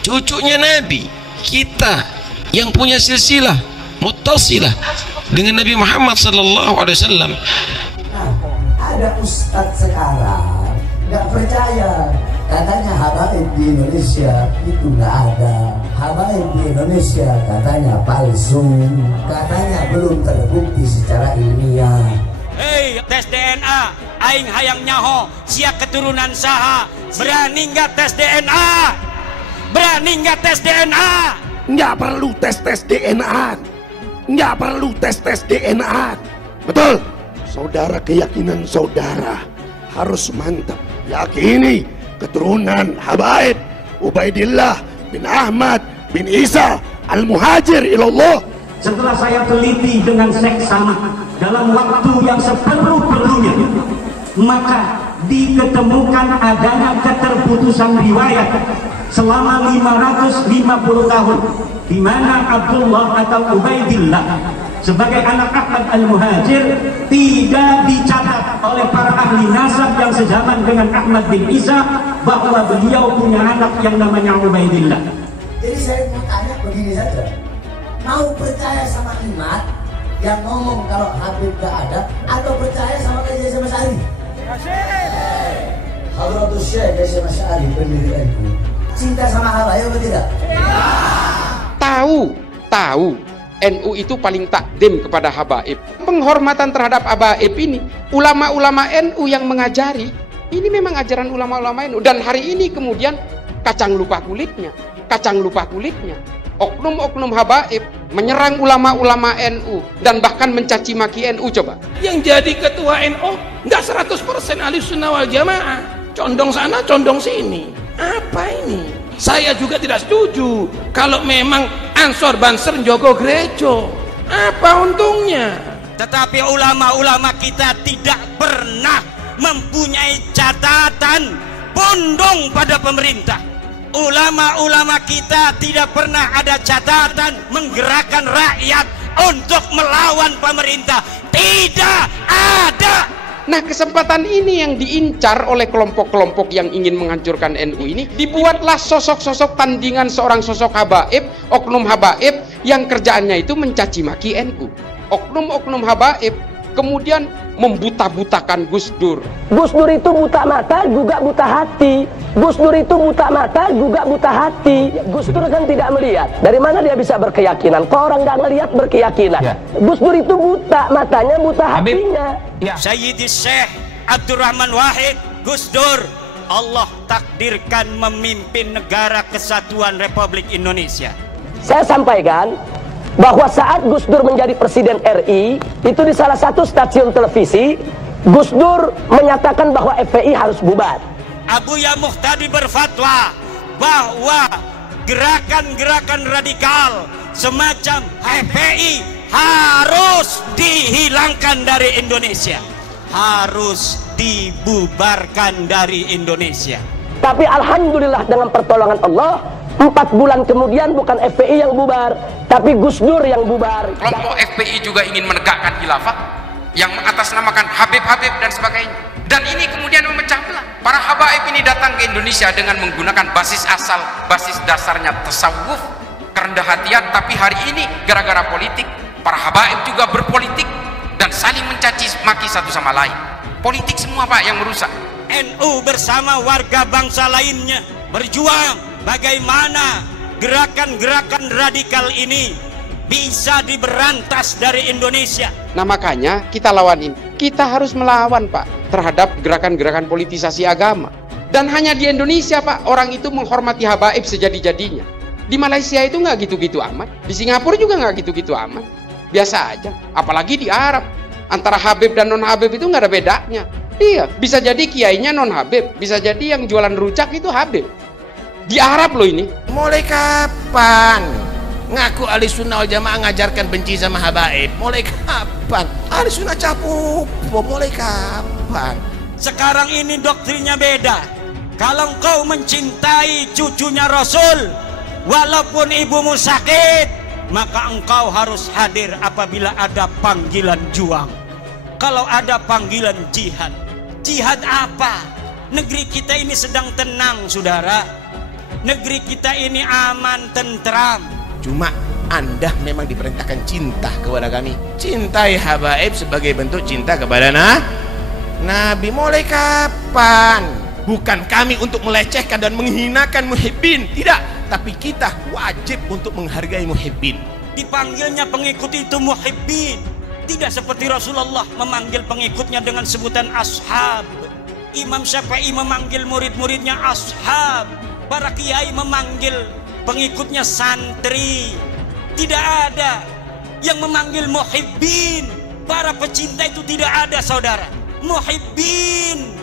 cucunya Nabi, kita yang punya silsilah muttasilah dengan Nabi Muhammad sallallahu alaihi wasallam. Nah, ada ustadz sekarang nggak percaya, katanya habaib di Indonesia itu nggak ada, habaib di Indonesia katanya palsu, katanya belum terbukti secara ilmiah. Hei, tes DNA, aing hayang nyaho, sia keturunan saha, berani nggak tes DNA? Berani nggak tes DNA? Nggak perlu tes DNA, nggak perlu tes DNA. Betul, saudara, keyakinan saudara harus mantap. Yakini keturunan habaib Ubaidillah bin Ahmad bin Isa al-Muhajir ilallah. Setelah saya teliti dengan seksama dalam waktu yang seperlu-perlunya, maka diketemukan adanya keterputusan riwayat selama 550 tahun, di mana Abdullah atau Ubaidillah sebagai anak Ahmad al-Muhajir tidak dicatat oleh para ahli nasab yang sezaman dengan Ahmad bin Isa bahwa beliau punya anak yang namanya Ubaidillah. Jadi saya mau tanya begini saja, mau percaya sama Imam yang ngomong kalau Habib gak ada, atau percaya sama Kiai Hasyim Asy'ari? Hadratus Syekh Kiai Hasyim Asy'ari pendiri NU cinta sama habaib atau tidak? Tahu NU itu paling takdim kepada habaib. Penghormatan terhadap habaib ini ulama-ulama NU yang mengajari. Ini memang ajaran ulama-ulama NU, dan hari ini kemudian kacang lupa kulitnya. Oknum-oknum habaib menyerang ulama-ulama NU dan bahkan mencaci maki NU. Coba Yang jadi ketua NU nggak 100% ahli sunnah wal jamaah, condong sana condong sini. Apa ini? Saya juga tidak setuju kalau memang Ansor Banser jogo gereja. Apa untungnya? Tetapi ulama-ulama kita tidak pernah mempunyai catatan bondong pada pemerintah. Ulama-ulama kita tidak pernah ada catatan menggerakkan rakyat untuk melawan pemerintah. Tidak ada. Nah, kesempatan ini yang diincar oleh kelompok-kelompok yang ingin menghancurkan NU ini. Dibuatlah sosok-sosok tandingan seorang sosok habaib, oknum habaib yang kerjaannya itu mencaci maki NU. Oknum-oknum habaib kemudian membuta-butakan Gus Dur. Gus Dur itu buta mata juga buta hati. Gus Dur itu buta mata juga buta hati. Gus Dur kan tidak melihat. Dari mana dia bisa berkeyakinan? Kok orang nggak ngelihat berkeyakinan? Ya. Gus Dur itu buta matanya, buta hatinya. Ya. Sayyidi Syekh Abdurrahman Wahid Gus Dur, Allah takdirkan memimpin negara kesatuan Republik Indonesia. Saya sampaikan bahwa saat Gus Dur menjadi presiden RI, itu di salah satu stasiun televisi, Gus Dur menyatakan bahwa FPI harus bubar. Abuya Muhtadi berfatwa bahwa gerakan-gerakan radikal semacam FPI harus dihilangkan dari Indonesia, harus dibubarkan dari Indonesia. Tapi alhamdulillah dengan pertolongan Allah, 4 bulan kemudian bukan FPI yang bubar, tapi Gus Dur yang bubar. Kelompok FPI juga ingin menegakkan khilafah yang mengatasnamakan Habib-Habib dan sebagainya. Dan ini kemudian memecah belah. Para habaib ini datang ke Indonesia dengan menggunakan basis asal, basis dasarnya tasawuf, kerendah hatian. Tapi hari ini gara-gara politik, para habaib juga berpolitik dan saling mencaci maki satu sama lain. Politik semua Pak yang merusak. NU bersama warga bangsa lainnya berjuang bagaimana gerakan-gerakan radikal ini bisa diberantas dari Indonesia. Nah makanya kita lawan ini. Kita harus melawan Pak terhadap gerakan-gerakan politisasi agama. Dan hanya di Indonesia Pak orang itu menghormati habaib sejadi-jadinya. Di Malaysia itu nggak gitu-gitu amat. Di Singapura juga nggak gitu-gitu amat. Biasa aja. Apalagi di Arab. Antara Habib dan non-Habib itu nggak ada bedanya. Iya, bisa jadi kiainya non-Habib. Bisa jadi yang jualan rujak itu Habib. Di Arab loh ini. Mulai kapan ngaku ahli sunnah wal jamaah ngajarkan benci sama habaib? Mulai kapan? Ahli sunnah capup. Mulai kapan? Sekarang ini doktrinnya beda. Kalau engkau mencintai cucunya Rasul, walaupun ibumu sakit, maka engkau harus hadir apabila ada panggilan juang. Kalau ada panggilan jihad. Jihad apa? Negeri kita ini sedang tenang, saudara. negeri kita ini aman, tentram. Cuma Anda memang diperintahkan cinta kepada kami. Cintai habaib sebagai bentuk cinta kepada Nabi. Mulai kapan? Bukan kami untuk melecehkan dan menghinakan muhibbin, tidak. Tapi kita wajib untuk menghargai muhibbin. Dipanggilnya pengikut itu muhibbin, tidak seperti Rasulullah memanggil pengikutnya dengan sebutan ashab. Imam Syafi'i memanggil murid-muridnya ashab. Para kiai memanggil pengikutnya santri. Tidak ada yang memanggil muhibbin. Para pecinta itu tidak ada, saudara. Muhibbin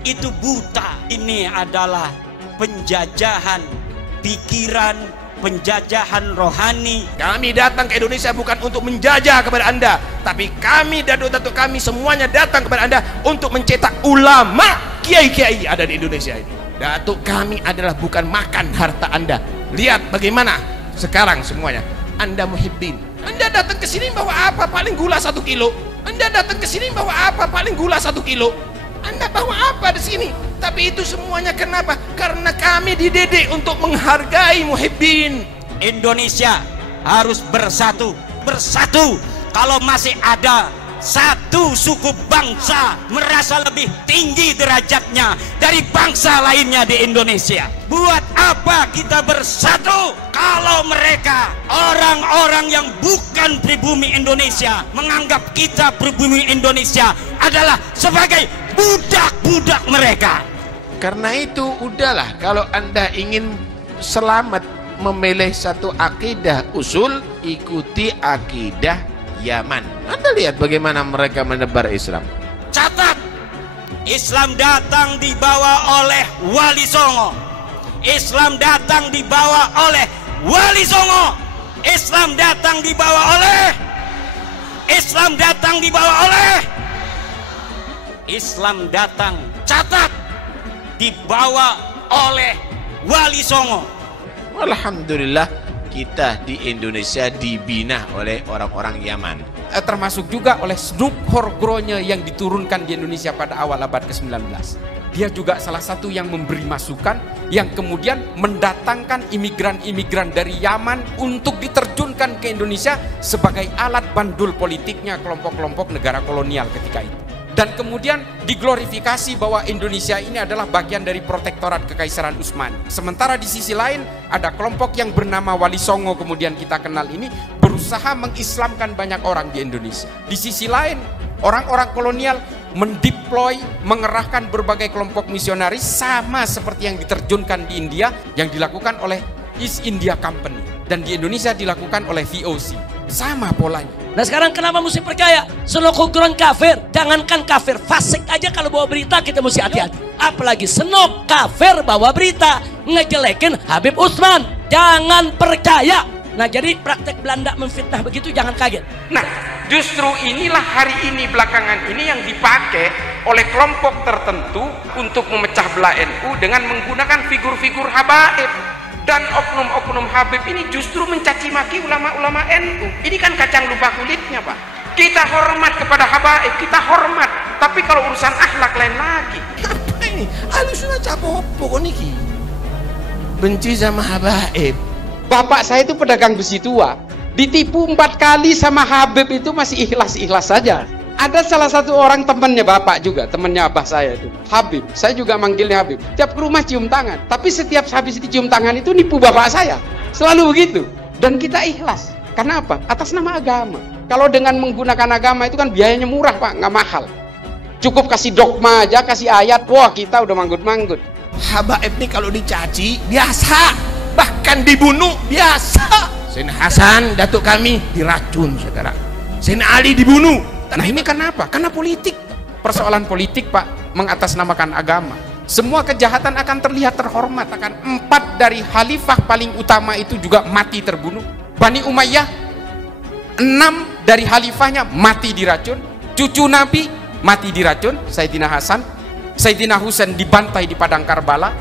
itu buta. Ini adalah penjajahan pikiran, penjajahan rohani. Kami datang ke Indonesia bukan untuk menjajah kepada Anda, tapi kami, datuk-datuk kami semuanya datang kepada Anda untuk mencetak ulama, kiai-kiai ada di Indonesia ini. Datuk kami adalah bukan makan harta Anda. Lihat bagaimana sekarang semuanya. Anda muhibbin. Anda datang ke sini bawa apa? Paling gula 1 kilo. Anda datang ke sini bawa apa? Paling gula 1 kilo. Anda bawa apa di sini? Tapi itu semuanya kenapa? Karena kami dididik untuk menghargai muhibbin. Indonesia harus bersatu. Bersatu. Kalau masih ada satu suku bangsa merasa lebih tinggi derajatnya dari bangsa lainnya di Indonesia. Buat apa kita bersatu kalau mereka orang-orang yang bukan pribumi Indonesia menganggap kita pribumi Indonesia adalah sebagai budak-budak mereka. Karena itu udahlah, kalau Anda ingin selamat memilih satu akidah usul, ikuti akidah Yaman. Anda lihat bagaimana mereka menebar Islam. Catat, Islam datang dibawa oleh Wali Songo. Islam datang dibawa oleh Wali Songo. Islam datang dibawa oleh Islam datang dibawa oleh Islam datang, catat, dibawa oleh Wali Songo. Alhamdulillah kita di Indonesia dibina oleh orang-orang Yaman. Termasuk juga oleh Snuk Horgronje yang diturunkan di Indonesia pada awal abad ke-19. Dia juga salah satu yang memberi masukan yang kemudian mendatangkan imigran-imigran dari Yaman untuk diterjunkan ke Indonesia sebagai alat bandul politiknya kelompok-kelompok negara kolonial ketika itu. Dan kemudian diglorifikasi bahwa Indonesia ini adalah bagian dari protektorat Kekaisaran Utsmani. Sementara di sisi lain ada kelompok yang bernama Wali Songo kemudian kita kenal ini berusaha mengislamkan banyak orang di Indonesia. Di sisi lain orang-orang kolonial mendeploy, mengerahkan berbagai kelompok misionaris sama seperti yang diterjunkan di India yang dilakukan oleh East India Company dan di Indonesia dilakukan oleh VOC. Sama polanya. Nah sekarang kenapa mesti percaya? Snuk Horgronje kafir. Jangankan kafir, fasik aja kalau bawa berita kita mesti hati-hati. Apalagi Snuk kafir bawa berita ngejelekin Habib Utsman. Jangan percaya. Nah jadi praktek Belanda memfitnah begitu jangan kaget. Nah justru inilah hari ini belakangan ini yang dipakai oleh kelompok tertentu untuk memecah belah NU dengan menggunakan figur-figur habaib. Dan oknum-oknum Habib ini justru mencaci maki ulama-ulama NU. Ini kan kacang lupa kulitnya, Pak. Kita hormat kepada habaib, kita hormat. Tapi kalau urusan akhlak lain lagi. Apa ini? Alusuna capopo niki. Benci sama habaib. Bapak saya itu pedagang besi tua. Ditipu 4 kali sama Habib itu masih ikhlas-ikhlas saja. Ada salah satu orang temannya bapak juga, temannya abah saya itu, Habib. Saya juga manggilnya Habib. Tiap ke rumah cium tangan. Tapi setiap habis dicium tangan itu nipu bapak saya. Selalu begitu. Dan kita ikhlas. Karena apa? Atas nama agama. Kalau dengan menggunakan agama itu kan biayanya murah, Pak, nggak mahal. Cukup kasih dogma aja, kasih ayat, wah kita udah manggut-manggut. Habaib ini kalau dicaci biasa, bahkan dibunuh biasa. Sayyidina Hasan, datuk kami, diracun, saudara. Sayyidina Ali dibunuh. Nah ini kenapa? Karena politik. Persoalan politik, Pak, mengatasnamakan agama. Semua kejahatan akan terlihat terhormat. Akan 4 dari khalifah paling utama itu juga mati terbunuh. Bani Umayyah 6 dari khalifahnya mati diracun. Cucu Nabi mati diracun, Sayyidina Hasan. Sayyidina Husain dibantai di padang Karbala,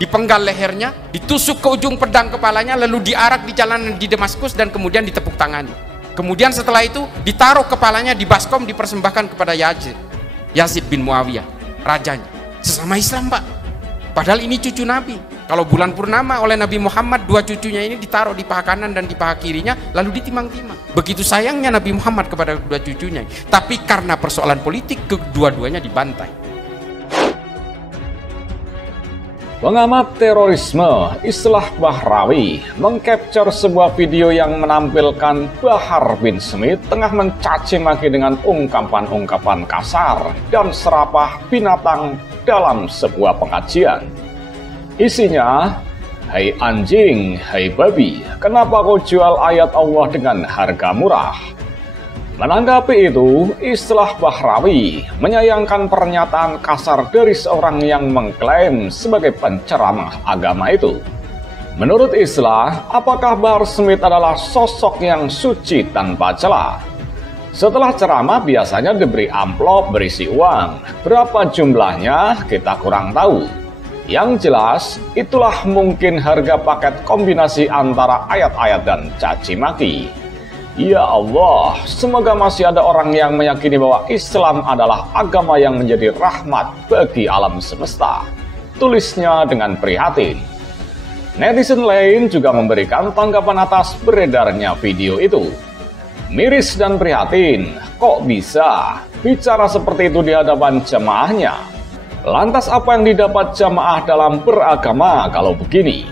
dipenggal lehernya, ditusuk ke ujung pedang kepalanya, lalu diarak di jalanan di Damaskus dan kemudian ditepuk tangannya. Kemudian setelah itu ditaruh kepalanya di baskom, dipersembahkan kepada Yazid bin Muawiyah, rajanya. Sesama Islam, Pak. Padahal ini cucu Nabi. Kalau bulan purnama oleh Nabi Muhammad, dua cucunya ini ditaruh di paha kanan dan di paha kirinya, lalu ditimang-timang. Begitu sayangnya Nabi Muhammad kepada kedua cucunya. Tapi karena persoalan politik, kedua-duanya dibantai. Pengamat terorisme Islah Bahrawi mengcapture sebuah video yang menampilkan Bahar bin Smith tengah mencaci maki dengan ungkapan-ungkapan kasar dan serapah binatang dalam sebuah pengajian. Isinya, "Hai anjing, hai babi, kenapa kau jual ayat Allah dengan harga murah?" Menanggapi itu, Islah Bahrawi menyayangkan pernyataan kasar dari seorang yang mengklaim sebagai penceramah agama itu. Menurut Islah, apakah Bahar Smith adalah sosok yang suci tanpa celah? Setelah ceramah biasanya diberi amplop berisi uang. Berapa jumlahnya kita kurang tahu. Yang jelas, itulah mungkin harga paket kombinasi antara ayat-ayat dan caci maki. Ya Allah, semoga masih ada orang yang meyakini bahwa Islam adalah agama yang menjadi rahmat bagi alam semesta. Tulisnya dengan prihatin. Netizen lain juga memberikan tanggapan atas beredarnya video itu. Miris dan prihatin, kok bisa bicara seperti itu di hadapan jemaahnya? Lantas apa yang didapat jamaah dalam beragama kalau begini?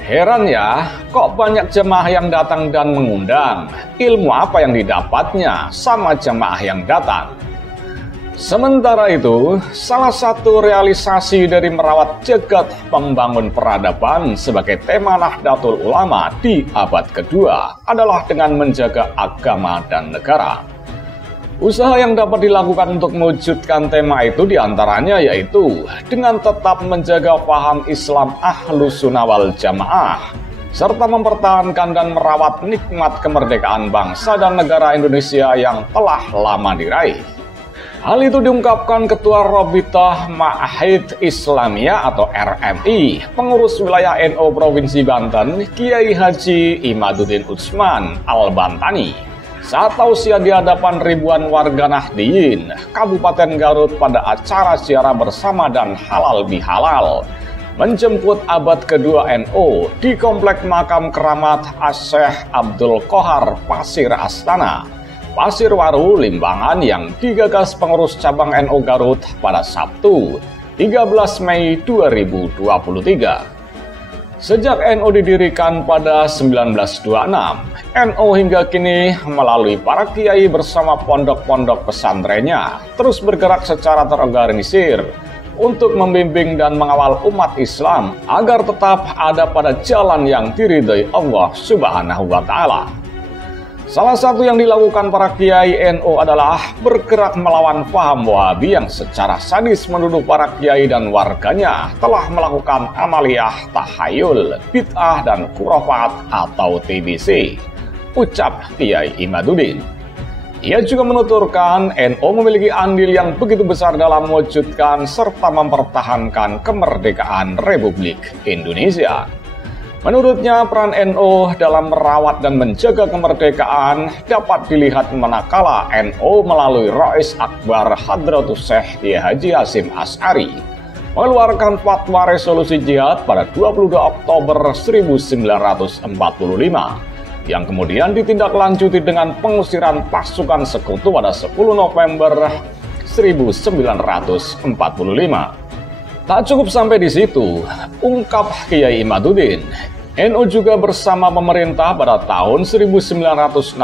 Heran ya, kok banyak jemaah yang datang dan mengundang? Ilmu apa yang didapatnya sama jemaah yang datang? Sementara itu, salah satu realisasi dari merawat jagat membangun peradaban sebagai tema Nahdlatul Ulama di abad kedua adalah dengan menjaga agama dan negara. Usaha yang dapat dilakukan untuk mewujudkan tema itu diantaranya yaitu dengan tetap menjaga paham Islam Ahlus Sunnah wal Jamaah, serta mempertahankan dan merawat nikmat kemerdekaan bangsa dan negara Indonesia yang telah lama diraih. Hal itu diungkapkan Ketua Rabitah Ma'ahid Islamiyah atau RMI, pengurus wilayah NU Provinsi Banten, Kiai Haji Imaduddin Utsman Al-Bantani, saat tausiah di hadapan ribuan warga Nahdliyin, Kabupaten Garut pada acara ziarah bersama dan halal bihalal, menjemput abad kedua NU di Komplek Makam Keramat As-Syekh Abdul Qohar Pasir Astana, Pasir Waru, Limbangan yang digagas pengurus cabang NU Garut pada Sabtu, 13 Mei 2023. Sejak NU didirikan pada 1926, NU hingga kini melalui para kiai bersama pondok-pondok pesantrennya terus bergerak secara terorganisir untuk membimbing dan mengawal umat Islam agar tetap ada pada jalan yang diridhai Allah Subhanahu wa Ta'ala. Salah satu yang dilakukan para kiai NU adalah bergerak melawan paham Wahabi yang secara sadis menuduh para kiai dan warganya telah melakukan amaliyah tahayul, bid'ah dan khurafat atau TBC, ucap Kiai Imaduddin. Ia juga menuturkan NU memiliki andil yang begitu besar dalam mewujudkan serta mempertahankan kemerdekaan Republik Indonesia. Menurutnya, peran NU dalam merawat dan menjaga kemerdekaan dapat dilihat manakala NU melalui Rais Akbar Hadratus Syekh Kiai Haji Hasyim Asy'ari mengeluarkan fatwa resolusi jihad pada 22 Oktober 1945 yang kemudian ditindaklanjuti dengan pengusiran pasukan sekutu pada 10 November 1945. Tak cukup sampai di situ, ungkap Kiai Imaduddin, NU juga bersama pemerintah pada tahun 1965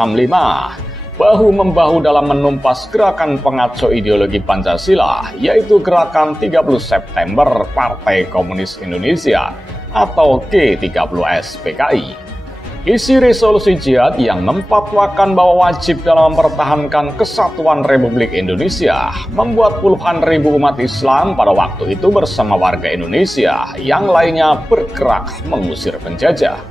bahu-membahu dalam menumpas gerakan pengacau ideologi Pancasila, yaitu Gerakan 30 September Partai Komunis Indonesia atau G30S PKI. Isi resolusi jihad yang memfatwakan bahwa wajib dalam mempertahankan kesatuan Republik Indonesia membuat puluhan ribu umat Islam pada waktu itu bersama warga Indonesia yang lainnya bergerak mengusir penjajah.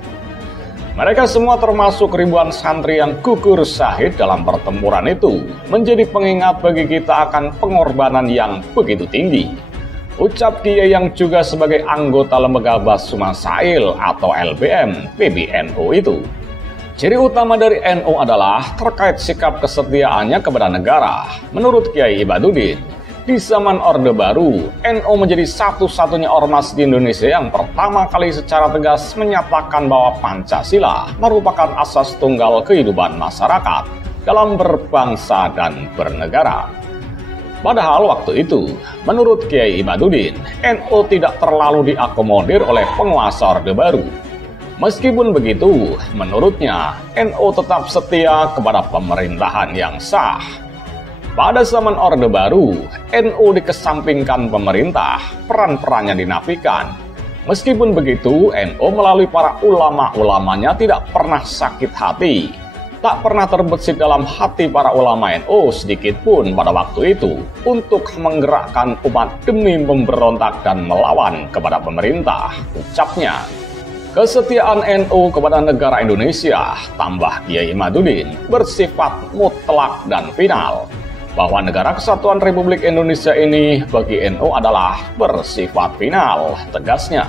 Mereka semua termasuk ribuan santri yang gugur syahid dalam pertempuran itu menjadi pengingat bagi kita akan pengorbanan yang begitu tinggi. Ucap dia yang juga sebagai anggota Lembaga Basu Masail atau LBM PBNU itu. Ciri utama dari NU adalah terkait sikap kesetiaannya kepada negara. Menurut Kiai Imaduddin, Di zaman Orde Baru, NU menjadi satu-satunya ormas di Indonesia yang pertama kali secara tegas menyatakan bahwa Pancasila merupakan asas tunggal kehidupan masyarakat dalam berbangsa dan bernegara. Padahal waktu itu, menurut Kiai Imaduddin, NU tidak terlalu diakomodir oleh penguasa Orde Baru. Meskipun begitu, menurutnya, NU tetap setia kepada pemerintahan yang sah. Pada zaman Orde Baru, NU dikesampingkan pemerintah, peran-perannya dinafikan. Meskipun begitu, NU melalui para ulama-ulamanya tidak pernah sakit hati. Tak pernah terbesit dalam hati para ulama NU sedikit pun pada waktu itu untuk menggerakkan umat demi memberontak dan melawan kepada pemerintah, ucapnya. Kesetiaan NU kepada negara Indonesia, tambah Kiai Imaduddin, bersifat mutlak dan final. Bahwa negara kesatuan Republik Indonesia ini bagi NU adalah bersifat final, tegasnya.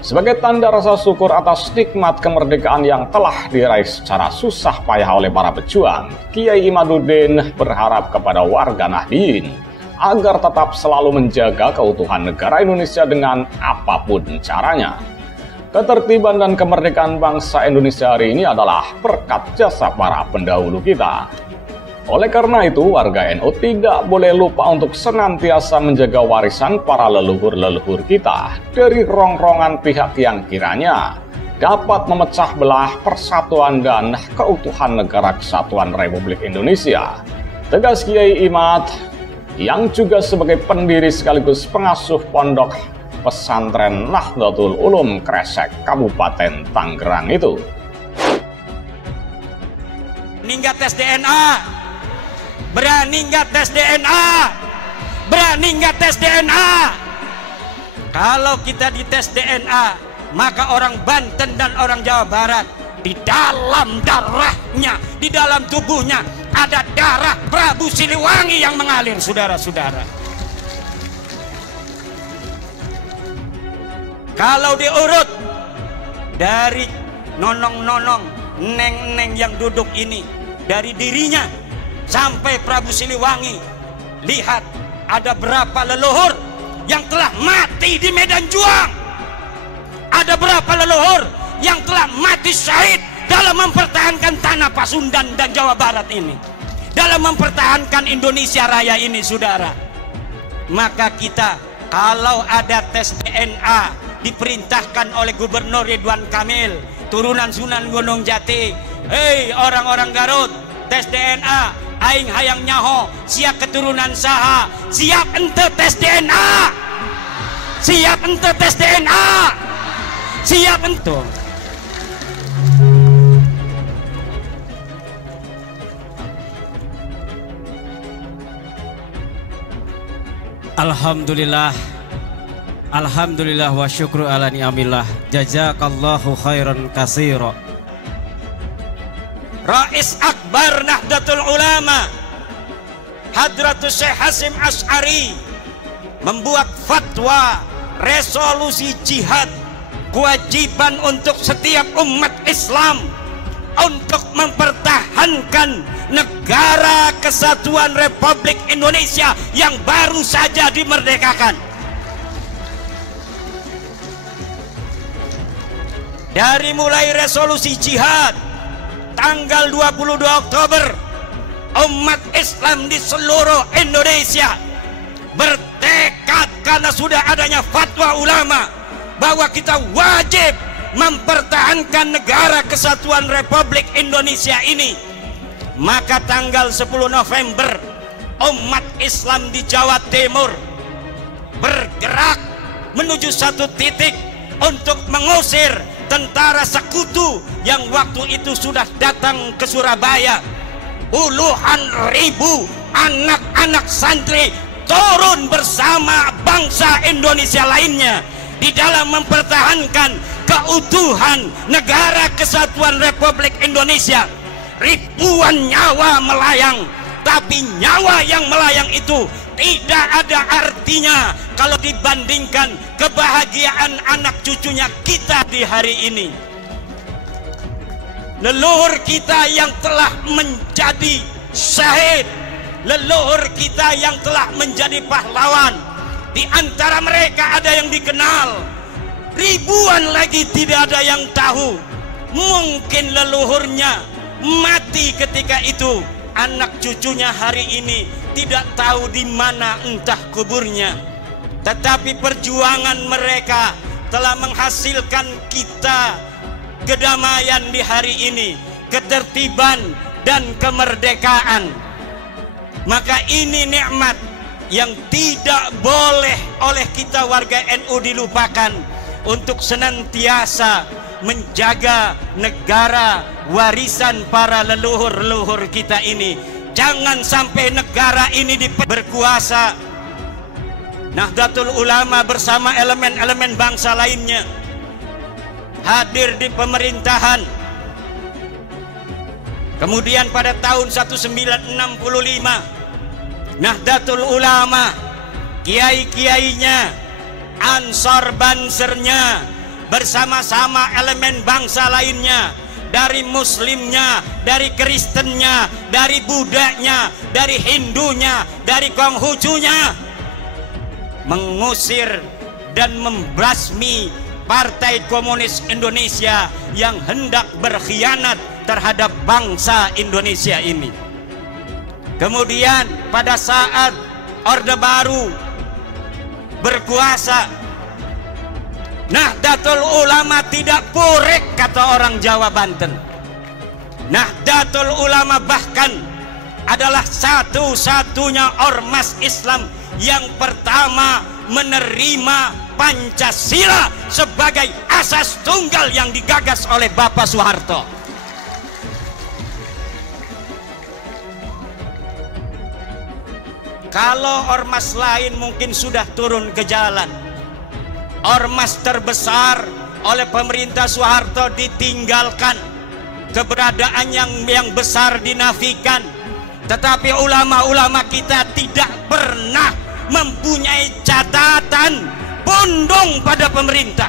Sebagai tanda rasa syukur atas nikmat kemerdekaan yang telah diraih secara susah payah oleh para pejuang, Kiai Imaduddin berharap kepada warga Nahdliyin agar tetap selalu menjaga keutuhan negara Indonesia dengan apapun caranya. Ketertiban dan kemerdekaan bangsa Indonesia hari ini adalah berkat jasa para pendahulu kita. Oleh karena itu, warga NU tidak boleh lupa untuk senantiasa menjaga warisan para leluhur-leluhur kita dari rongrongan pihak yang kiranya dapat memecah belah persatuan dan keutuhan negara kesatuan Republik Indonesia. Tegas Kiai Imad, yang juga sebagai pendiri sekaligus pengasuh pondok pesantren Nahdlatul Ulum Kresek, Kabupaten Tangerang itu. Ninggat tes DNA. Berani nggak tes DNA? Berani nggak tes DNA? Kalau kita dites DNA, maka orang Banten dan orang Jawa Barat di dalam darahnya, di dalam tubuhnya ada darah Prabu Siliwangi yang mengalir, saudara-saudara. Kalau diurut dari nonong-nonong, neng-neng yang duduk ini, dari dirinya sampai Prabu Siliwangi, lihat ada berapa leluhur yang telah mati di medan juang. Ada berapa leluhur yang telah mati syahid dalam mempertahankan tanah Pasundan dan Jawa Barat ini, dalam mempertahankan Indonesia Raya ini, saudara. Maka kita kalau ada tes DNA diperintahkan oleh Gubernur Ridwan Kamil, turunan Sunan Gunung Jati, hei orang-orang Garut, tes DNA. Aing hayang nyaho, siap keturunan saha, siap ente tes DNA, siap ente tes DNA, siap ente. Alhamdulillah, alhamdulillah wa syukru ala ni'amillah, jazakallahu khairan katsira. Rais Akbar Nahdlatul Ulama Hadratus Syekh Hasyim Asy'ari membuat fatwa resolusi jihad, kewajiban untuk setiap umat Islam untuk mempertahankan negara kesatuan Republik Indonesia yang baru saja dimerdekakan. Dari mulai resolusi jihad tanggal 22 Oktober, umat Islam di seluruh Indonesia bertekad karena sudah adanya fatwa ulama bahwa kita wajib mempertahankan negara kesatuan Republik Indonesia ini. Maka tanggal 10 November umat Islam di Jawa Timur bergerak menuju satu titik untuk mengusir tentara sekutu yang waktu itu sudah datang ke Surabaya. Puluhan ribu anak-anak santri turun bersama bangsa Indonesia lainnya di dalam mempertahankan keutuhan negara kesatuan Republik Indonesia. Ribuan nyawa melayang, tapi nyawa yang melayang itu tidak ada artinya kalau dibandingkan kebahagiaan anak cucunya kita di hari ini. Leluhur kita yang telah menjadi syahid leluhur kita yang telah menjadi pahlawan. Di antara mereka ada yang dikenal, ribuan lagi tidak ada yang tahu. Mungkin leluhurnya mati ketika itu, anak cucunya hari ini tidak tahu di mana entah kuburnya. Tetapi perjuangan mereka telah menghasilkan kita kedamaian di hari ini, ketertiban dan kemerdekaan. Maka ini nikmat yang tidak boleh oleh kita warga NU dilupakan, untuk senantiasa menjaga negara warisan para leluhur-leluhur kita ini. Jangan sampai negara ini berkuasa. Nahdlatul Ulama bersama elemen-elemen bangsa lainnya hadir di pemerintahan. Kemudian pada tahun 1965 Nahdlatul Ulama, kiai-kiainya, ansor bansernya, bersama-sama elemen bangsa lainnya, dari muslimnya, dari kristennya, dari budanya, dari hindunya, dari konghucunya, mengusir dan membasmi Partai Komunis Indonesia yang hendak berkhianat terhadap bangsa Indonesia ini. Kemudian pada saat Orde Baru berkuasa, Nahdlatul Ulama tidak purek, kata orang Jawa Banten. Nahdlatul Ulama bahkan adalah satu-satunya ormas Islam yang pertama menerima Pancasila sebagai asas tunggal yang digagas oleh Bapak Soeharto. Kalau ormas lain mungkin sudah turun ke jalan, ormas terbesar oleh pemerintah Soeharto ditinggalkan, keberadaan yang besar dinafikan. Tetapi ulama-ulama kita tidak pernah mempunyai catatan bondong pada pemerintah.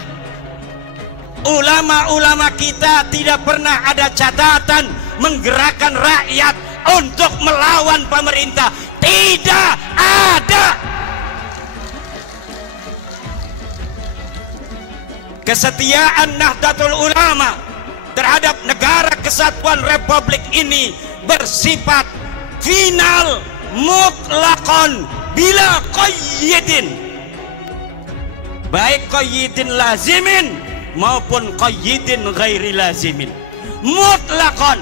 Ulama-ulama kita tidak pernah ada catatan menggerakkan rakyat untuk melawan pemerintah. Tidak ada. Kesetiaan Nahdlatul Ulama terhadap negara kesatuan Republik ini bersifat final, mutlakon, bila qayyidin, baik qayyidin lazimin maupun qayyidin ghairi lazimin. Mutlakon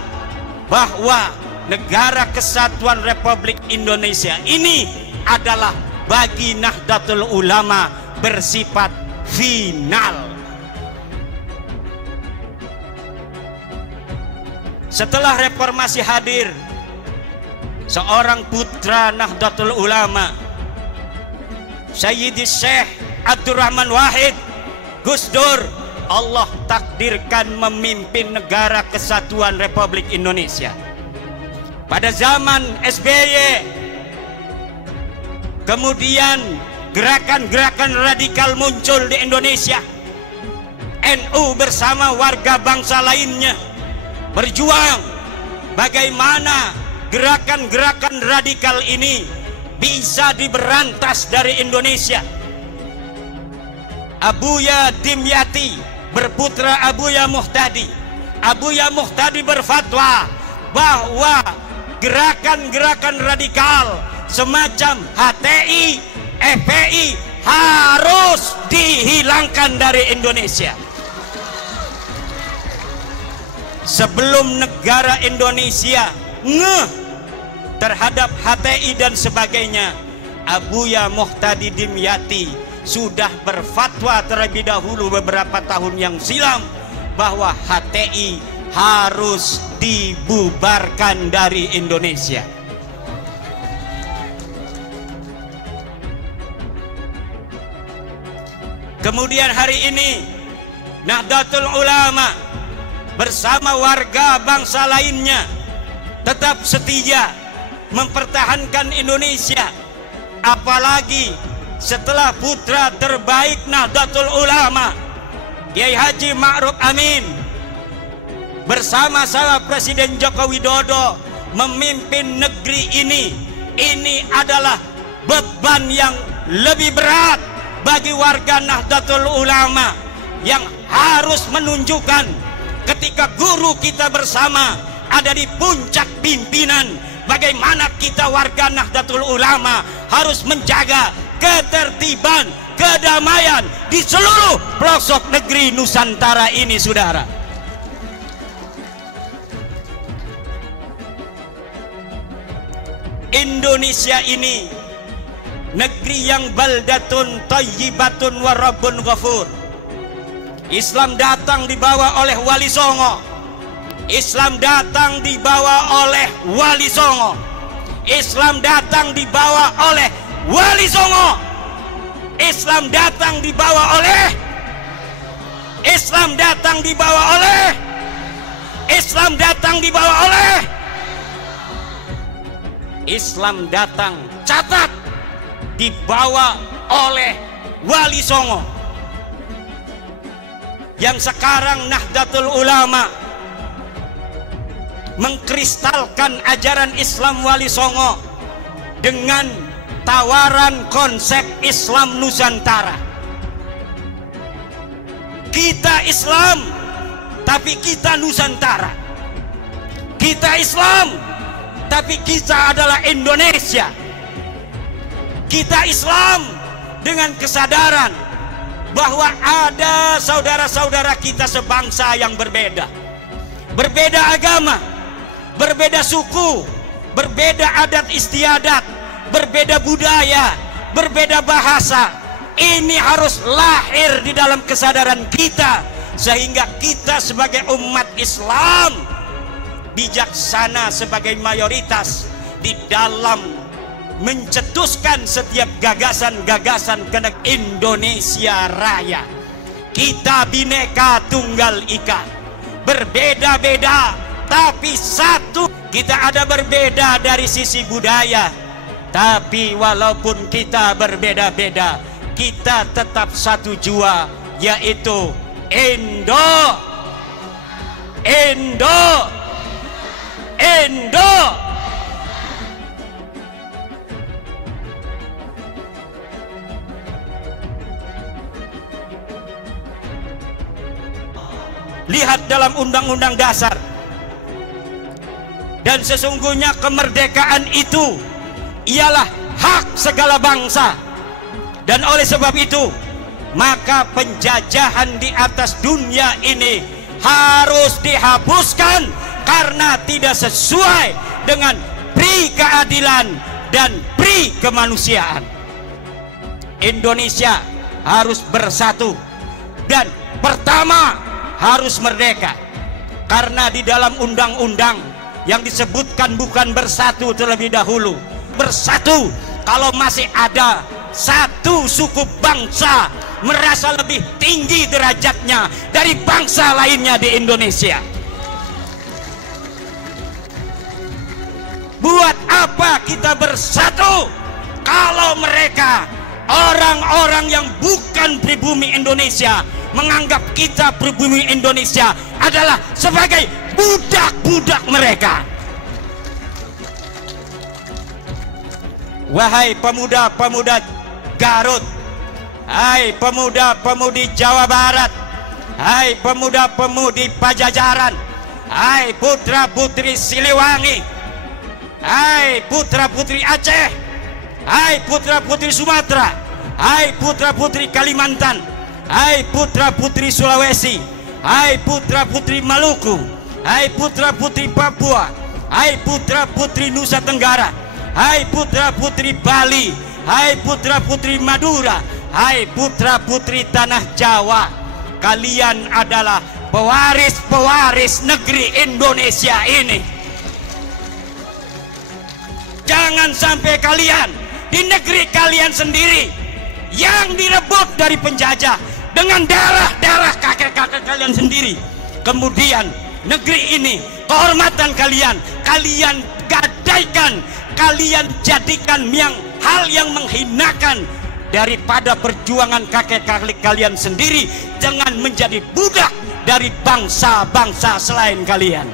bahwa negara kesatuan Republik Indonesia ini adalah bagi Nahdlatul Ulama bersifat final. Setelah reformasi hadir seorang putra Nahdlatul Ulama, Sayyidi Syekh Abdurrahman Wahid, Gus Dur, Allah takdirkan memimpin negara kesatuan Republik Indonesia. Pada zaman SBY, kemudian gerakan-gerakan radikal muncul di Indonesia. NU bersama warga bangsa lainnya berjuang bagaimana gerakan-gerakan radikal ini bisa diberantas dari Indonesia. Abuya Dimyati berputra Abuya Muhtadi. Abuya Muhtadi berfatwa bahwa gerakan-gerakan radikal semacam HTI, FPI harus dihilangkan dari Indonesia. Sebelum negara Indonesia ngeh terhadap HTI dan sebagainya, Abuya Muhtadi Dimyati sudah berfatwa terlebih dahulu beberapa tahun yang silam bahwa HTI harus dibubarkan dari Indonesia. Kemudian hari ini Nahdlatul Ulama bersama warga bangsa lainnya tetap setia mempertahankan Indonesia, apalagi setelah putra terbaik Nahdlatul Ulama Kiai Haji Ma'ruf Amin bersama-sama Presiden Joko Widodo memimpin negeri ini ini adalah beban yang lebih berat bagi warga Nahdlatul Ulama yang harus menunjukkan ketika guru kita bersama ada di puncak pimpinan, bagaimana kita warga Nahdlatul Ulama harus menjaga ketertiban, kedamaian di seluruh pelosok negeri Nusantara ini, saudara. Indonesia ini negeri yang baldatun thayyibatun wa rabbun ghafur. Islam datang dibawa oleh Wali Songo. Islam datang dibawa oleh Wali Songo. Islam datang dibawa oleh Wali Songo. Islam datang dibawa oleh Islam datang dibawa oleh Islam datang dibawa oleh Islam datang, catat, dibawa oleh Wali Songo. Yang sekarang Nahdlatul Ulama mengkristalkan ajaran Islam Wali Songo dengan tawaran konsep Islam Nusantara. Kita Islam, tapi kita Nusantara. Kita Islam, tapi kita adalah Indonesia. Kita Islam dengan kesadaran bahwa ada saudara-saudara kita sebangsa yang berbeda. Berbeda agama, berbeda suku, berbeda adat istiadat, berbeda budaya, berbeda bahasa. Ini harus lahir di dalam kesadaran kita, sehingga kita sebagai umat Islam bijaksana sebagai mayoritas di dalam mencetuskan setiap gagasan-gagasan kenek Indonesia Raya. Kita Bhinneka Tunggal Ika, berbeda-beda tapi satu. Kita ada berbeda dari sisi budaya, tapi walaupun kita berbeda-beda, kita tetap satu jua, yaitu Indo. Lihat dalam Undang-Undang Dasar. Dan sesungguhnya kemerdekaan itu ialah hak segala bangsa. Dan oleh sebab itu, maka penjajahan di atas dunia ini harus dihapuskan karena tidak sesuai dengan pri keadilan dan pri kemanusiaan. Indonesia harus bersatu dan pertama harus merdeka, karena di dalam undang-undang yang disebutkan bukan bersatu terlebih dahulu. Bersatu kalau masih ada satu suku bangsa merasa lebih tinggi derajatnya dari bangsa lainnya di Indonesia. Buat apa kita bersatu kalau mereka, orang-orang yang bukan pribumi Indonesia, menganggap kita pribumi Indonesia adalah sebagai budak-budak mereka. Wahai pemuda-pemuda Garut, hai pemuda-pemudi Jawa Barat, hai pemuda-pemudi Pajajaran, hai putra-putri Siliwangi, hai putra-putri Aceh, hai putra-putri Sumatera, hai putra-putri Kalimantan, hai putra-putri Sulawesi, hai putra-putri Maluku, hai putra-putri Papua, hai putra-putri Nusa Tenggara, hai putra-putri Bali, hai putra-putri Madura, hai putra-putri tanah Jawa. Kalian adalah pewaris-pewaris negeri Indonesia ini. Jangan sampai kalian di negeri kalian sendiri yang direbut dari penjajah dengan darah-darah kakek-kakek kalian sendiri, kemudian negeri ini, kehormatan kalian, kalian gadaikan, kalian jadikan hal yang menghinakan daripada perjuangan kakek-kakek kalian sendiri dengan menjadi budak dari bangsa-bangsa selain kalian.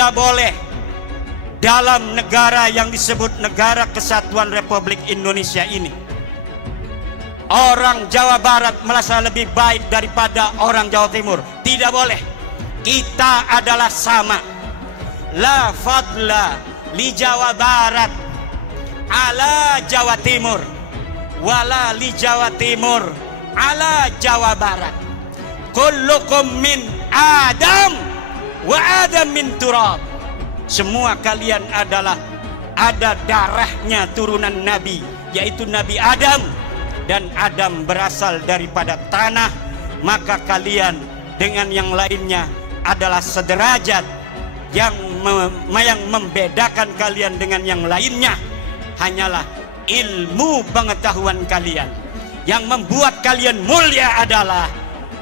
tidak boleh dalam negara yang disebut Negara Kesatuan Republik Indonesia ini orang Jawa Barat merasa lebih baik daripada orang Jawa Timur. Tidak boleh. Kita adalah sama. La fadla li Jawa Barat ala Jawa Timur, wala li Jawa Timur ala Jawa Barat. Kullukum min Adam wa Adam min turab. Semua kalian adalah ada darahnya turunan Nabi, yaitu Nabi Adam, dan Adam berasal daripada tanah. Maka kalian dengan yang lainnya adalah sederajat. Yang membedakan kalian dengan yang lainnya hanyalah ilmu pengetahuan kalian. Yang membuat kalian mulia adalah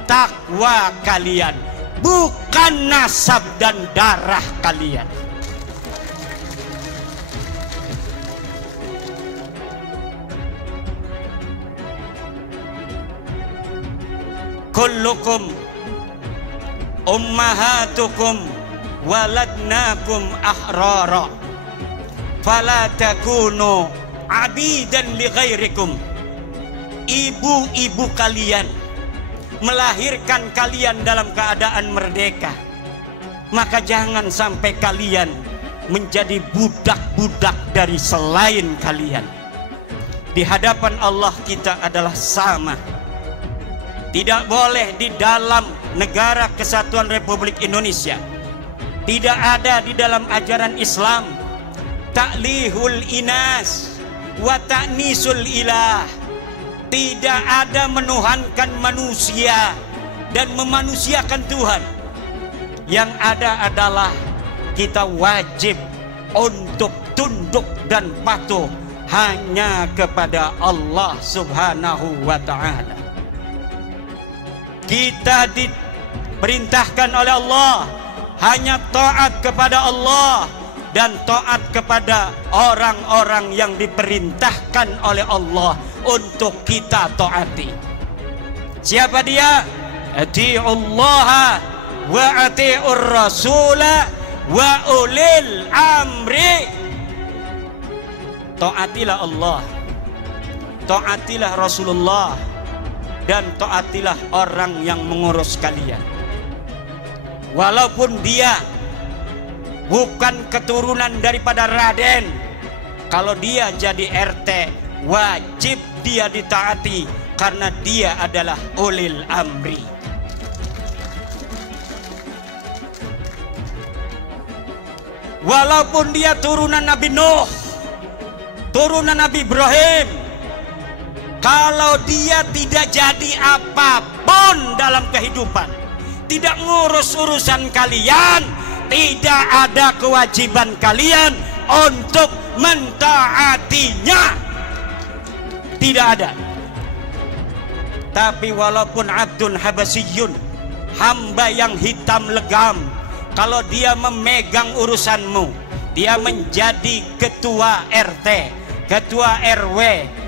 takwa kalian, bukan nasab dan darah kalian. Kullukum ummahatukum waladnakum ahrara fala takunu abidan li ghairikum. Ibu-ibu kalian melahirkan kalian dalam keadaan merdeka, maka jangan sampai kalian menjadi budak-budak dari selain kalian. Di hadapan Allah kita adalah sama. Tidak boleh di dalam Negara Kesatuan Republik Indonesia, tidak ada di dalam ajaran Islam ta'lihul inas wa ta'nisul ilah. Tidak ada menuhankan manusia dan memanusiakan Tuhan. Yang ada adalah kita wajib untuk tunduk dan patuh hanya kepada Allah Subhanahu wa ta'ala. Kita diperintahkan oleh Allah hanya taat kepada Allah dan taat kepada orang-orang yang diperintahkan oleh Allah untuk kita taati. Siapa dia? Atiullaha wa atiur rasula wa ulil amri. Taatilah Allah, taatilah Rasulullah, dan taatilah orang yang mengurus kalian. Walaupun dia bukan keturunan daripada Raden, kalau dia jadi RT wajib dia ditaati karena dia adalah ulil amri. Walaupun dia turunan Nabi Nuh, turunan Nabi Ibrahim, kalau dia tidak jadi apapun dalam kehidupan, tidak ngurus urusan kalian, tidak ada kewajiban kalian untuk mentaatinya. Tidak ada. Tapi walaupun abdun habasiyun, hamba yang hitam legam, kalau dia memegang urusanmu, dia menjadi ketua RT, ketua RW,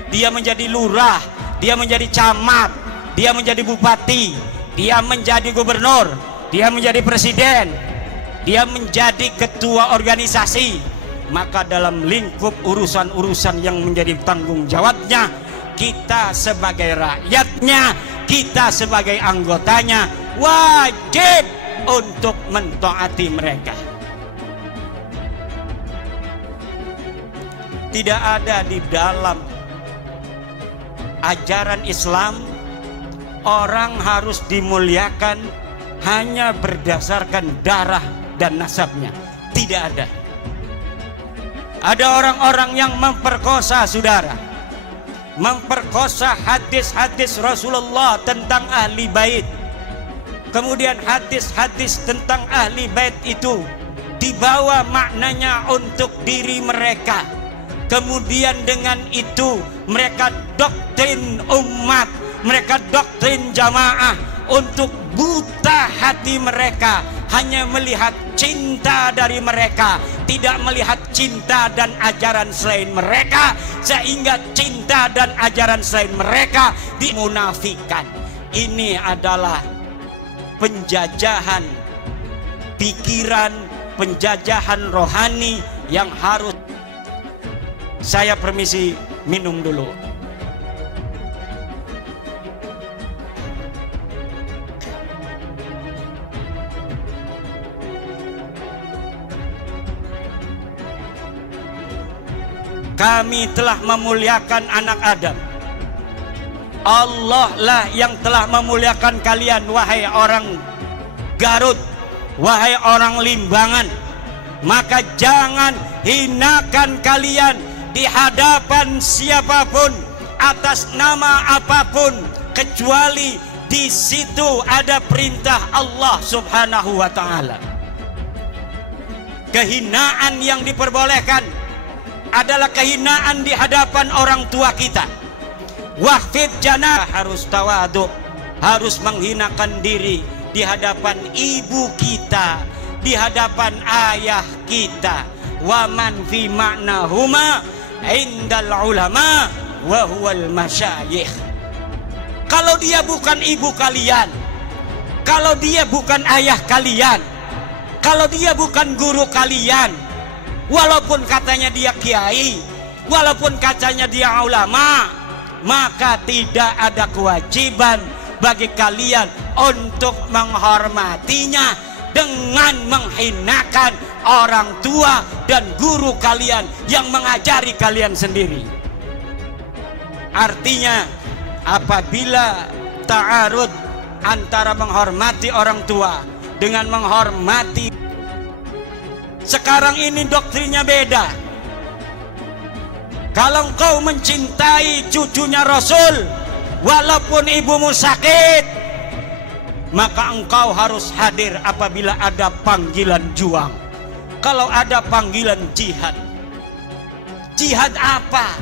dia menjadi lurah, dia menjadi camat, dia menjadi bupati, dia menjadi gubernur, dia menjadi presiden, dia menjadi ketua organisasi, maka dalam lingkup urusan-urusan yang menjadi tanggung jawabnya, kita sebagai rakyatnya, kita sebagai anggotanya wajib untuk mentaati mereka. Tidak ada di dalam ajaran Islam orang harus dimuliakan hanya berdasarkan darah dan nasabnya. Tidak ada. Ada orang-orang yang memperkosa saudara, memperkosa hadis-hadis Rasulullah tentang ahli bait. Kemudian hadis-hadis tentang ahli bait itu dibawa maknanya untuk diri mereka. Kemudian dengan itu mereka doktrin umat, mereka doktrin jamaah untuk buta hati mereka, hanya melihat cinta dari mereka, tidak melihat cinta dan ajaran selain mereka, sehingga cinta dan ajaran selain mereka dimunafikan. Ini adalah penjajahan pikiran, penjajahan rohani yang harus. Saya permisi minum dulu. Kami telah memuliakan anak Adam. Allah lah yang telah memuliakan kalian, wahai orang Garut, wahai orang Limbangan. Maka jangan hinakan kalian di hadapan siapapun atas nama apapun, kecuali di situ ada perintah Allah Subhanahu wa taala. Kehinaan yang diperbolehkan adalah kehinaan di hadapan orang tua kita. Wahfid janah, harus tawadhu, harus menghinakan diri di hadapan ibu kita, di hadapan ayah kita. Wa man fi ma'nahuma indal ulama wa huwal masyayikh. Kalau dia bukan ibu kalian, kalau dia bukan ayah kalian, kalau dia bukan guru kalian, walaupun katanya dia kiai, walaupun katanya dia ulama, maka tidak ada kewajiban bagi kalian untuk menghormatinya dengan menghinakan orang tua dan guru kalian yang mengajari kalian sendiri. Artinya, apabila ta'arud antara menghormati orang tua dengan menghormati, sekarang ini doktrinnya beda. Kalau engkau mencintai cucunya Rasul, walaupun ibumu sakit, maka engkau harus hadir apabila ada panggilan juang. Kalau ada panggilan jihad. Jihad apa?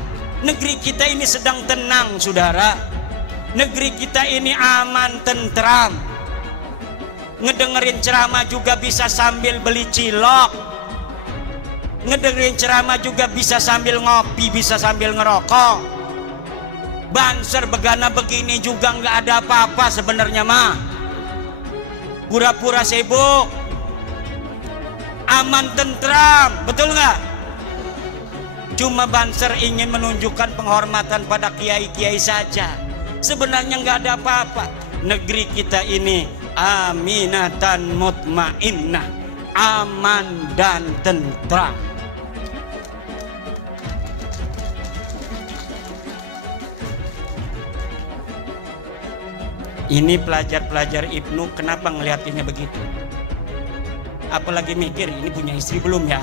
Negeri kita ini sedang tenang, saudara. Negeri kita ini aman, tentram. Ngedengerin ceramah juga bisa sambil beli cilok. Ngedengerin ceramah juga bisa sambil ngopi, bisa sambil ngerokok. Banser begana begini juga nggak ada apa-apa sebenarnya mah. Pura-pura sibuk, aman tentram, betul nggak? Cuma Banser ingin menunjukkan penghormatan pada kiai-kiai saja. Sebenarnya nggak ada apa-apa. Negeri kita ini aminatan mutmainnah, aman dan tentram. Ini pelajar-pelajar Ibnu kenapa ngeliatinnya begitu? Apalagi mikir ini punya istri belum ya?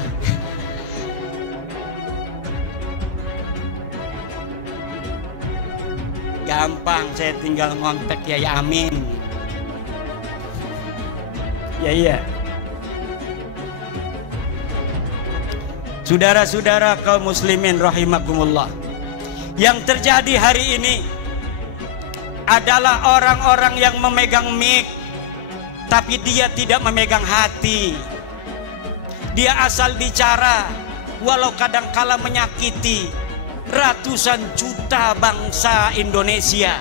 Gampang, saya tinggal ngontek ya Amin. Ya iya. Saudara-saudara kaum muslimin rahimakumullah, yang terjadi hari ini adalah orang-orang yang memegang mic, tapi dia tidak memegang hati. Dia asal bicara, walau kadangkala menyakiti ratusan juta bangsa Indonesia.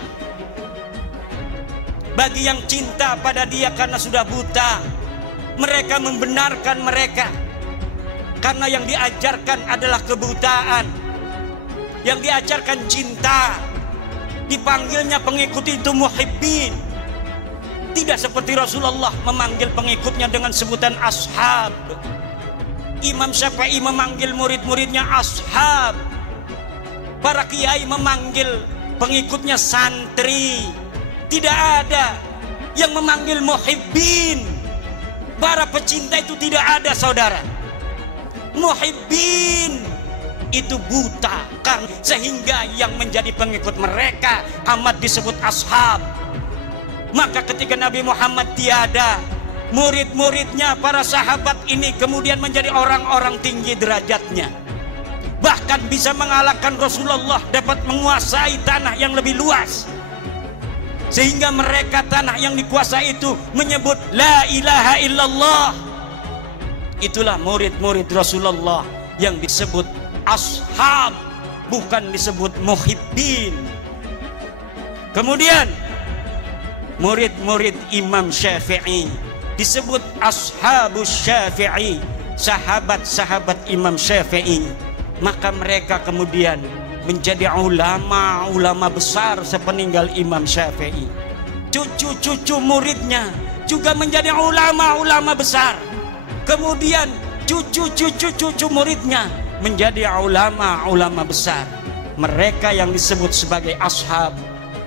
Bagi yang cinta pada dia karena sudah buta, mereka membenarkan mereka. Karena yang diajarkan adalah kebutaan, yang diajarkan cinta. Dipanggilnya pengikut itu muhibbin. Tidak seperti Rasulullah memanggil pengikutnya dengan sebutan ashab. Imam Syafi'i memanggil murid-muridnya ashab. Para kiai memanggil pengikutnya santri. Tidak ada yang memanggil muhibbin. Para pecinta itu tidak ada, saudara. Muhibbin itu buta, kan? Sehingga yang menjadi pengikut mereka amat disebut ashab. Maka ketika Nabi Muhammad tiada, murid-muridnya para sahabat ini kemudian menjadi orang-orang tinggi derajatnya, bahkan bisa mengalahkan Rasulullah, dapat menguasai tanah yang lebih luas, sehingga mereka tanah yang dikuasai itu menyebut la ilaha illallah. Itulah murid-murid Rasulullah yang disebut ashab, bukan disebut muhibbin. Kemudian murid-murid Imam Syafi'i disebut ashabus Syafi'i, sahabat-sahabat Imam Syafi'i, maka mereka kemudian menjadi ulama-ulama besar sepeninggal Imam Syafi'i. Cucu-cucu muridnya juga menjadi ulama-ulama besar. Kemudian cucu-cucu muridnya menjadi ulama-ulama besar. Mereka yang disebut sebagai ashab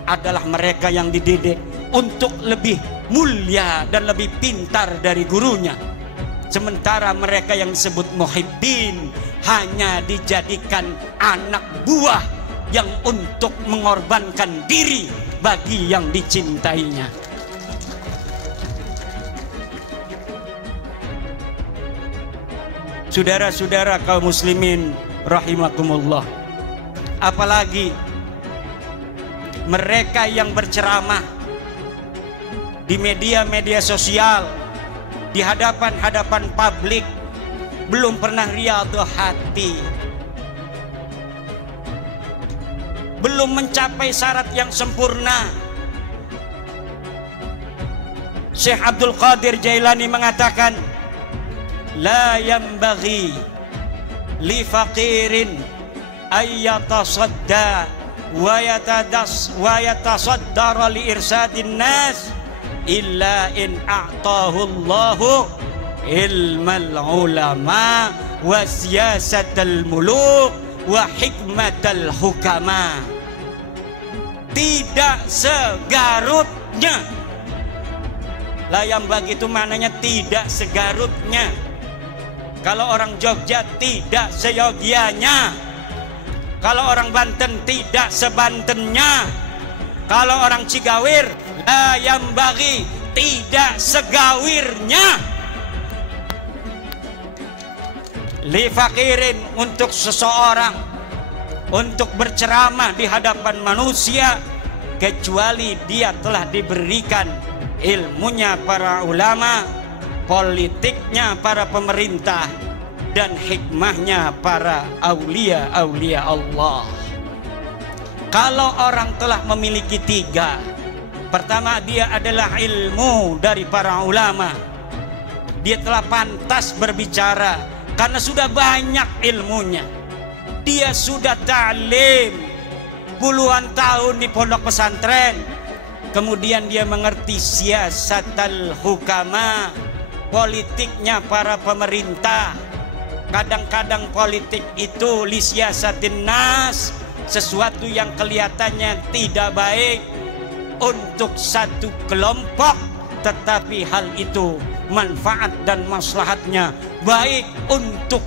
adalah mereka yang dididik untuk lebih mulia dan lebih pintar dari gurunya. Sementara mereka yang disebut muhibbin hanya dijadikan anak buah yang untuk mengorbankan diri bagi yang dicintainya. Saudara-saudara kaum muslimin rahimakumullah, apalagi mereka yang berceramah di media-media sosial, di hadapan publik, belum pernah riyadhah hati, belum mencapai syarat yang sempurna. Syekh Abdul Qadir Jailani mengatakan, la yanbaghi li faqirin ayyatasadda wa yatasaddara li irsadin nas illa in a'tahu Allahu ilmal ulama wa siyasatal muluk wa hikmatal hukama. Tidak segarutnya. Layam bagi itu maknanya tidak segarutnya. Kalau orang Jogja tidak seyogianya. Kalau orang Banten tidak sebantennya. Kalau orang Cigawir layam bagi tidak segawirnya. Li fakirin, untuk seseorang untuk berceramah di hadapan manusia kecuali dia telah diberikan ilmunya para ulama, politiknya para pemerintah, dan hikmahnya para aulia-aulia Allah. Kalau orang telah memiliki tiga, pertama dia adalah ilmu dari para ulama, dia telah pantas berbicara karena sudah banyak ilmunya. Dia sudah ta'lim puluhan tahun di pondok pesantren. Kemudian dia mengerti siyasatal hukama, politiknya para pemerintah. Kadang-kadang politik itu li siyasatin nas, sesuatu yang kelihatannya tidak baik untuk satu kelompok, tetapi hal itu manfaat dan maslahatnya baik untuk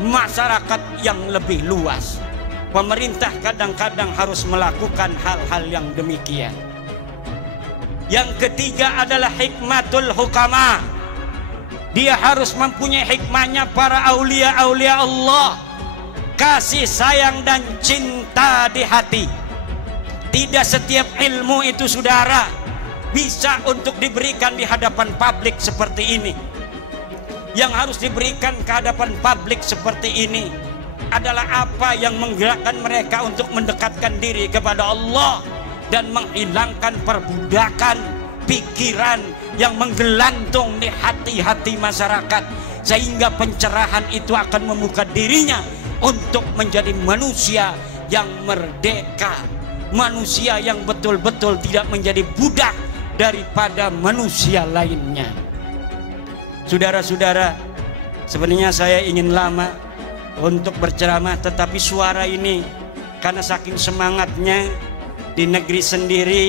masyarakat yang lebih luas. Pemerintah kadang-kadang harus melakukan hal-hal yang demikian. Yang ketiga adalah hikmatul hukama. Dia harus mempunyai hikmahnya para aulia-aulia Allah, kasih sayang dan cinta di hati. Tidak setiap ilmu itu saudara bisa untuk diberikan di hadapan publik seperti ini. Yang harus diberikan ke hadapan publik seperti ini adalah apa yang menggerakkan mereka untuk mendekatkan diri kepada Allah dan menghilangkan perbudakan pikiran yang menggelantung di hati-hati masyarakat, sehingga pencerahan itu akan membuka dirinya untuk menjadi manusia yang merdeka, manusia yang betul-betul tidak menjadi budak daripada manusia lainnya. Saudara-saudara, sebenarnya saya ingin lama untuk berceramah, tetapi suara ini karena saking semangatnya di negeri sendiri